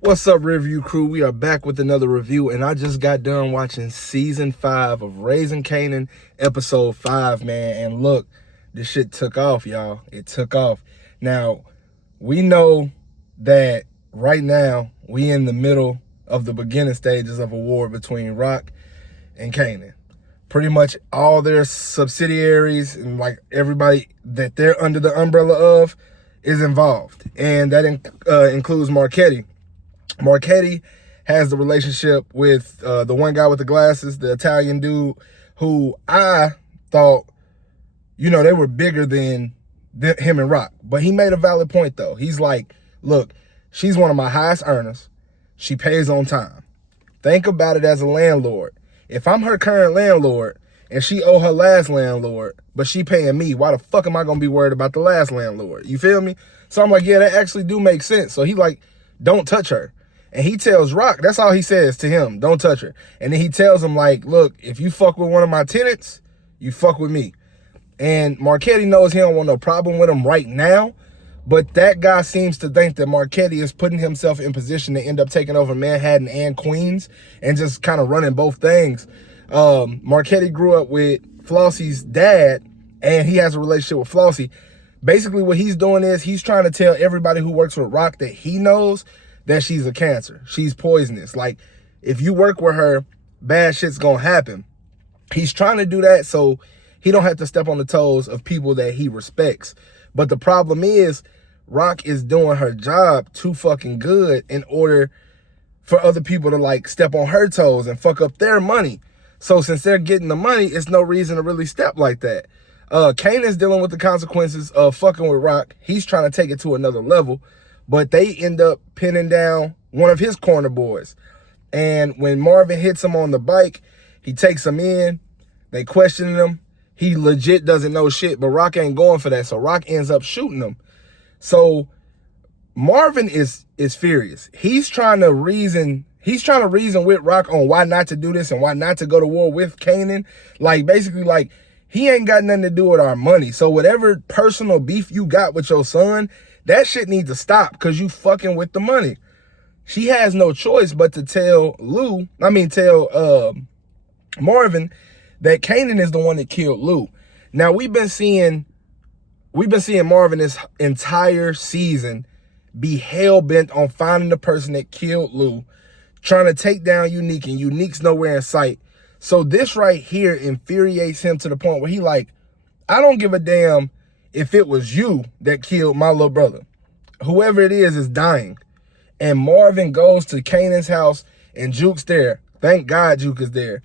What's up, Rearview crew? We are back with another review, and I just got done watching season 5 of Raq and Kanan, episode 5, man. And look, this shit took off, y'all. It took off. Now, we know that right now we in the middle of the beginning stages of a war between Raq and Kanan. Pretty much all their subsidiaries and like everybody that they're under the umbrella of is involved, and that includes Marchetti. Marchetti has the relationship with the one guy with the glasses, the Italian dude, who I thought, they were bigger than him and Raq. But he made a valid point, though. He's like, look, she's one of my highest earners. She pays on time. Think about it as a landlord. If I'm her current landlord and she owe her last landlord, but she paying me, why the fuck am I going to be worried about the last landlord? You feel me? So I'm like, yeah, that actually do make sense. So he like, don't touch her. And he tells Raq, that's all he says to him, don't touch her. And then he tells him, like, look, if you fuck with one of my tenants, you fuck with me. And Marchetti knows he don't want no problem with him right now, but that guy seems to think that Marchetti is putting himself in position to end up taking over Manhattan and Queens and just kind of running both things. Marchetti grew up with Flossie's dad, and he has a relationship with Flossie. Basically, what he's doing is he's trying to tell everybody who works with Raq that he knows that she's a cancer. She's poisonous. Like, if you work with her, bad shit's gonna happen. He's trying to do that so he don't have to step on the toes of people that he respects. But the problem is, Raq is doing her job too fucking good in order for other people to, like, step on her toes and fuck up their money. So since they're getting the money, it's no reason to really step like that. Kanan's dealing with the consequences of fucking with Raq. He's trying to take it to another level. But they end up pinning down one of his corner boys. And when Marvin hits him on the bike, he takes him in. They question him. He legit doesn't know shit, but Raq ain't going for that. So Raq ends up shooting him. So Marvin is furious. He's trying to reason with Raq on why not to do this and why not to go to war with Kanan. Like, basically, like, he ain't got nothing to do with our money. So whatever personal beef you got with your son, that shit needs to stop because you fucking with the money. She has no choice but to tell Marvin that Kanan is the one that killed Lou. Now, we've been seeing Marvin this entire season be hell-bent on finding the person that killed Lou, trying to take down Unique, and Unique's nowhere in sight. So this right here infuriates him to the point where he like, I don't give a damn if it was you that killed my little brother. Whoever it is dying. And Marvin goes to Kanan's house and Juke's there. Thank God Juke is there.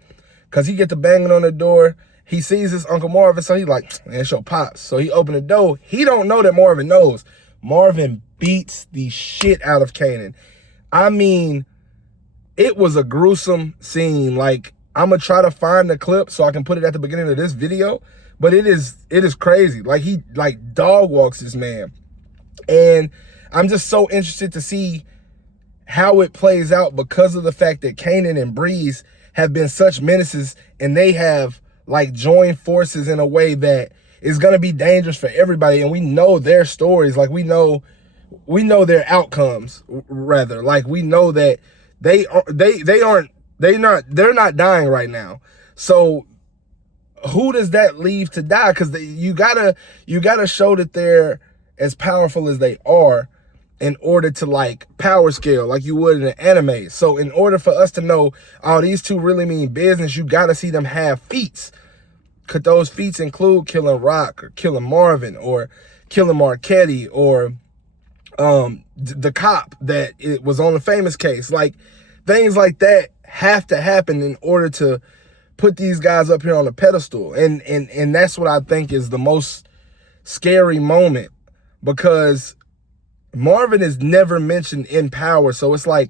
Because he get to banging on the door. He sees his Uncle Marvin, so he like, man, it's your pops. So he opened the door. He don't know that Marvin knows. Marvin beats the shit out of Kanan. I mean, it was a gruesome scene. Like, I'm going to try to find the clip so I can put it at the beginning of this video. But it is crazy. Like, he like dog walks this man. And I'm just so interested to see how it plays out because of the fact that Kanan and Breeze have been such menaces, and they have like joined forces in a way that is going to be dangerous for everybody. And we know their stories. Like, we know their outcomes, rather. Like, we know that they're not dying right now. So who does that leave to die? Because you gotta show that they're as powerful as they are in order to, like, power scale like you would in an anime. So in order for us to know, oh, these two really mean business, you gotta see them have feats. Could those feats include killing Raq or killing Marvin or killing Marchetti or the cop that it was on the famous case? Like, things like that have to happen in order to put these guys up here on a pedestal. And that's what I think is the most scary moment, because Marvin is never mentioned in power. So it's like,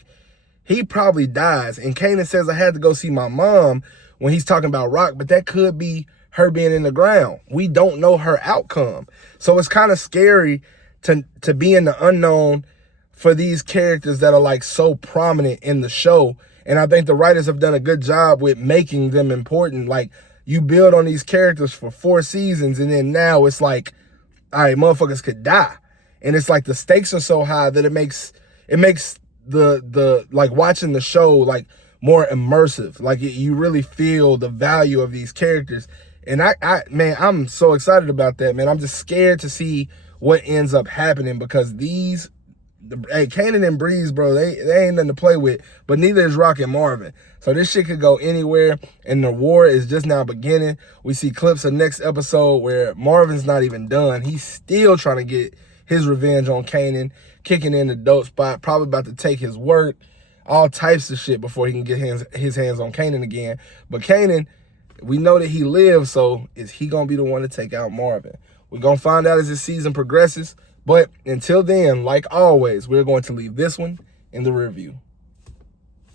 he probably dies. And Kanan says, I had to go see my mom, when he's talking about Raq, but that could be her being in the ground. We don't know her outcome. So it's kind of scary to be in the unknown for these characters that are like so prominent in the show. And I think the writers have done a good job with making them important. Like, you build on these characters for 4 seasons, and then now it's like, all right, motherfuckers could die. And it's like the stakes are so high that it makes the like watching the show like more immersive. Like you really feel the value of these characters. And man, I'm so excited about that, man. I'm just scared to see what ends up happening, because hey, Kanan and Breeze, bro, they ain't nothing to play with, but neither is Raq and Marvin. So this shit could go anywhere, and the war is just now beginning. We see clips of next episode where Marvin's not even done. He's still trying to get his revenge on Kanan, kicking in the dope spot, probably about to take his work, all types of shit before he can get his hands on Kanan again. But Kanan, we know that he lives, so is he going to be the one to take out Marvin? We're going to find out as the season progresses. But until then, like always, we're going to leave this one in the rear view.